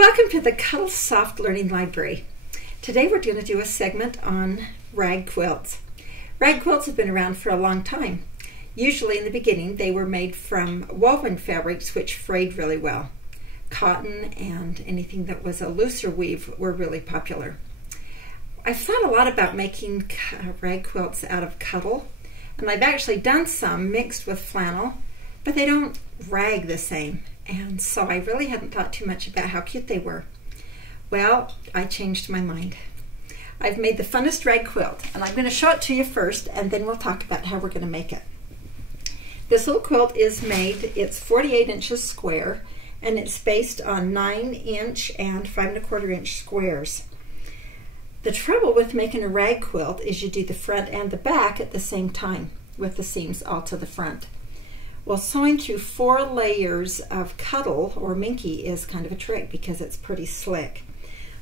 Welcome to the Cuddle Soft Learning Library. Today we're going to do a segment on rag quilts. Rag quilts have been around for a long time. Usually in the beginning they were made from woven fabrics which frayed really well. Cotton and anything that was a looser weave were really popular. I've thought a lot about making rag quilts out of cuddle, and I've actually done some mixed with flannel, but they don't rag the same. And so I really hadn't thought too much about how cute they were. Well, I changed my mind. I've made the funnest rag quilt, and I'm going to show it to you first, and then we'll talk about how we're going to make it. This little quilt is made, it's 48 inches square, and it's based on 9-inch and 5 1/4-inch squares. The trouble with making a rag quilt is you do the front and the back at the same time, with the seams all to the front. Well, sewing through 4 layers of cuddle or minky is kind of a trick because it's pretty slick.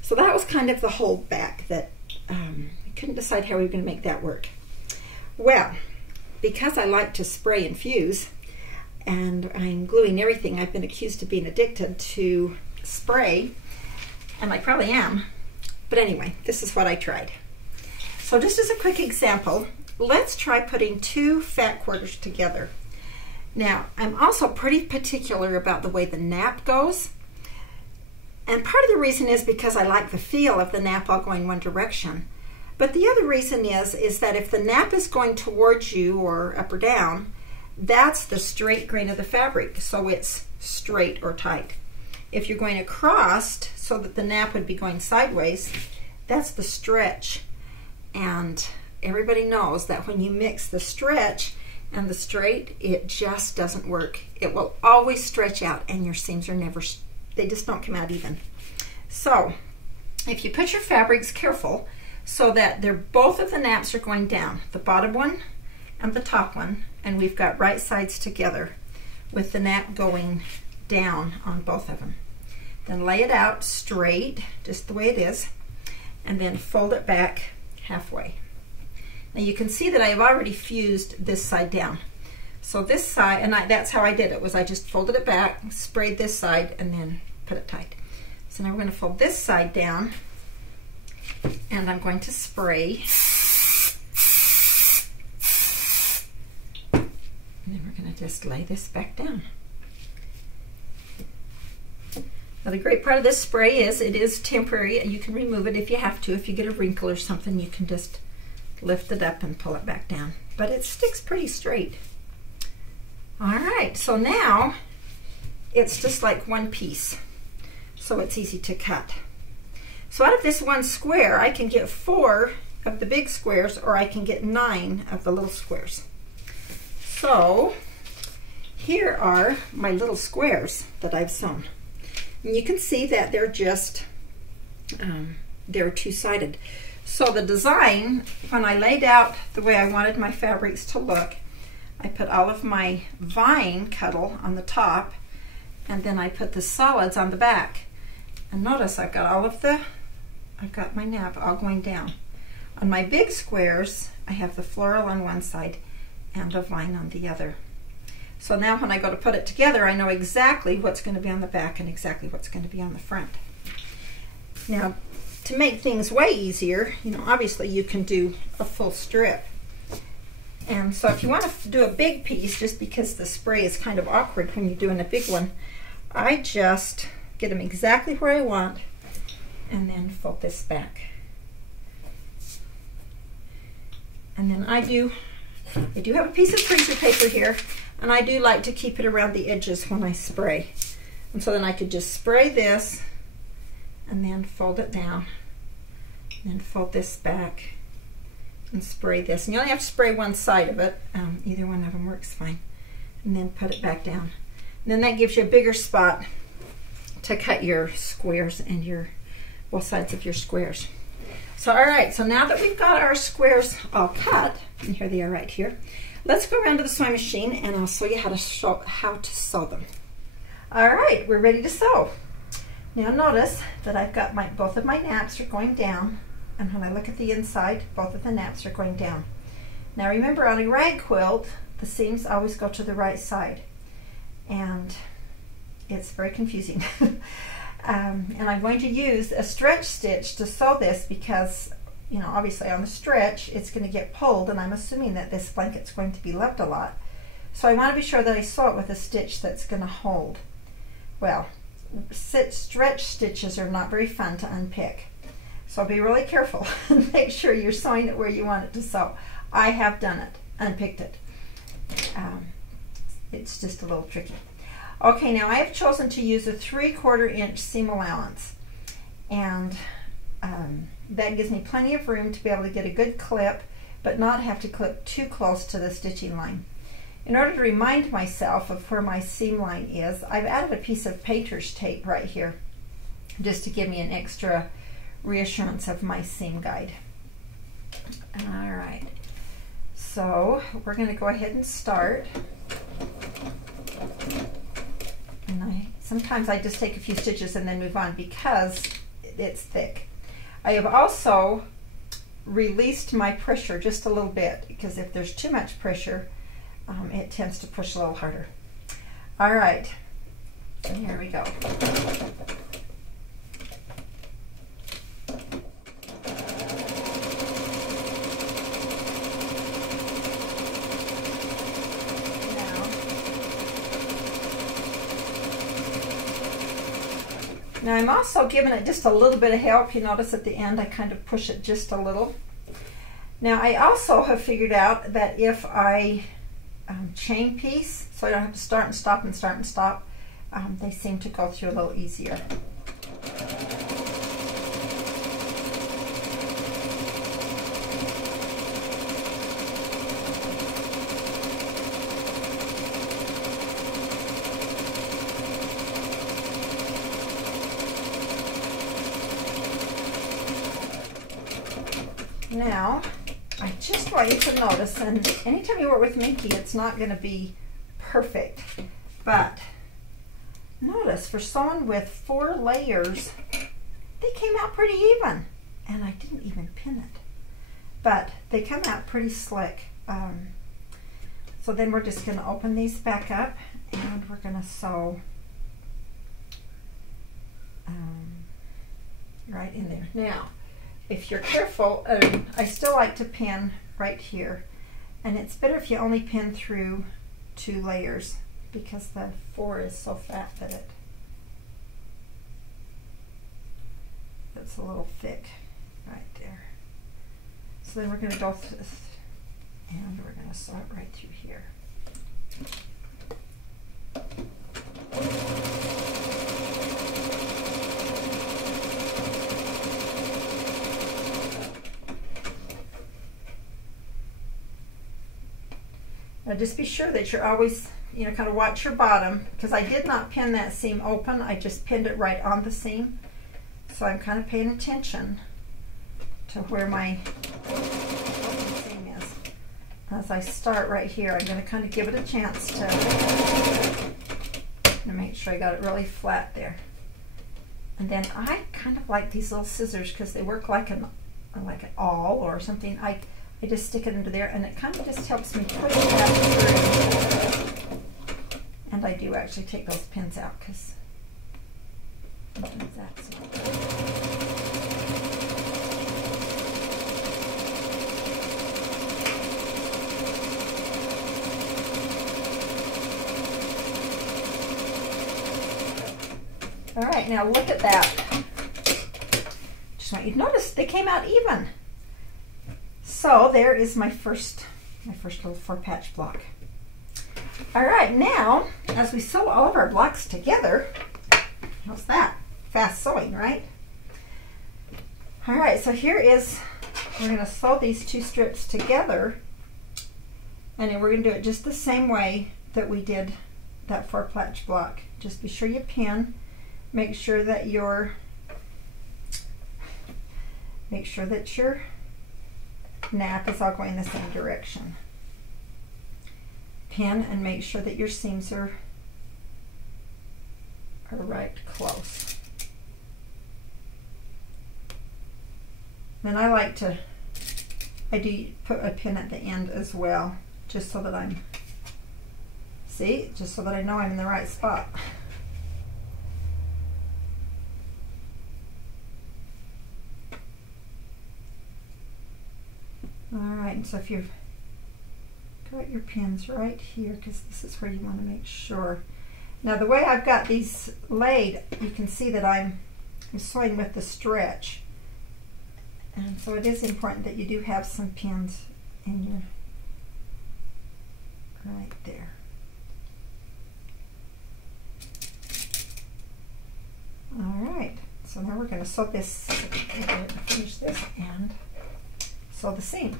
So that was kind of the hold back, that I couldn't decide how we were going to make that work. Well, because I like to spray and fuse, and I'm gluing everything, I've been accused of being addicted to spray, and I probably am. But anyway, this is what I tried. So just as a quick example, let's try putting 2 fat quarters together. Now, I'm also pretty particular about the way the nap goes. And part of the reason is because I like the feel of the nap all going one direction. But the other reason is that if the nap is going towards you or up or down, that's the straight grain of the fabric, so it's straight or tight. If you're going across so that the nap would be going sideways, that's the stretch. And everybody knows that when you mix the stretch and the straight, it just doesn't work. It will always stretch out, and your seams are never, they just don't come out even. So if you put your fabrics careful so that they're, both of the naps are going down, the bottom one and the top one, and we've got right sides together with the nap going down on both of them. Then lay it out straight, just the way it is, and then fold it back halfway. Now you can see that I've already fused this side down. So this side, and that's how I did it, was I just folded it back, sprayed this side, and then put it tight. So now we're going to fold this side down, and I'm going to spray. And then we're going to just lay this back down. Now the great part of this spray is it is temporary. You can remove it if you have to. If you get a wrinkle or something, you can just lift it up and pull it back down. But it sticks pretty straight. All right, so now it's just like one piece. So it's easy to cut. So out of this one square, I can get 4 of the big squares, or I can get 9 of the little squares. So here are my little squares that I've sewn. And you can see that they're just, they're two-sided. So the design, when I laid out the way I wanted my fabrics to look, I put all of my vine cuddle on the top, and then I put the solids on the back. And notice I've got I've got my nap all going down. On my big squares, I have the floral on one side and the vine on the other. So now when I go to put it together, I know exactly what's going to be on the back and exactly what's going to be on the front. Now, to make things way easier, you know, obviously you can do a full strip. And so if you want to do a big piece, just because the spray is kind of awkward when you're doing a big one, I just get them exactly where I want and then fold this back. And then I do have a piece of freezer paper here, and I do like to keep it around the edges when I spray. And so then I could just spray this and then fold it down, and then fold this back and spray this. And you only have to spray one side of it. Either one of them works fine. And then put it back down. And then that gives you a bigger spot to cut your squares and both sides of your squares. So all right, so now that we've got our squares all cut, and here they are right here, let's go around to the sewing machine and I'll show you how to sew them. All right, we're ready to sew. Now notice that I've got both of my naps are going down, and when I look at the inside, both of the naps are going down. Now remember, on a rag quilt, the seams always go to the right side, and it's very confusing. And I'm going to use a stretch stitch to sew this because, you know, obviously on the stretch it's going to get pulled, and I'm assuming that this blanket's going to be left a lot. So I want to be sure that I sew it with a stitch that's going to hold. Well, stretch stitches are not very fun to unpick. So be really careful and make sure you're sewing it where you want it to sew. I have done it, unpicked it. It's just a little tricky. Okay, now I have chosen to use a 3/4 inch seam allowance, and that gives me plenty of room to be able to get a good clip but not have to clip too close to the stitching line. In order to remind myself of where my seam line is, I've added a piece of painter's tape right here just to give me an extra reassurance of my seam guide. All right, so we're going to go ahead and start. And sometimes I just take a few stitches and then move on because it's thick. I have also released my pressure just a little bit because if there's too much pressure, it tends to push a little harder. All right, and here we go. Now I'm also giving it just a little bit of help. You notice at the end I kind of push it just a little. Now I also have figured out that if I chain piece, so I don't have to start and stop and start and stop, they seem to go through a little easier. Now, I just want you to notice, and anytime you work with Minky, it's not going to be perfect, but notice for sewing with 4 layers, they came out pretty even, and I didn't even pin it, but they come out pretty slick. So then we're just going to open these back up, and we're going to sew right in there. Now, if you're careful, I still like to pin right here, and it's better if you only pin through 2 layers because the 4 is so fat that it's a little thick right there. So then we're going to go through this, and we're going to sew it right through here. Now just be sure that you're always, you know, kind of watch your bottom, because I did not pin that seam open, I just pinned it right on the seam. So I'm kind of paying attention to where my seam is. As I start right here, I'm going to kind of give it a chance to make sure I got it really flat there. And then I kind of like these little scissors because they work like an awl or something. I just stick it into there, and it kind of just helps me push that through. And I do actually take those pins out because sometimes that's all right. Now look at that. Just want you to notice they came out even. So there is my first little 4-patch block. All right, now as we sew all of our blocks together, how's that? Fast sewing, right? All right, so here is, we're going to sew these 2 strips together, and then we're going to do it just the same way that we did that 4-patch block. Just be sure you pin. Make sure that your nap is all going the same direction. Pin and make sure that your seams are right close. And I do put a pin at the end as well, just so that just so that I know I'm in the right spot. All right, and so if you've got your pins right here, because this is where you want to make sure. Now the way I've got these laid, you can see that I'm sewing with the stretch. And so it is important that you do have some pins in your, right there. All right, so now we're going to sew this, finish this and sew the seam.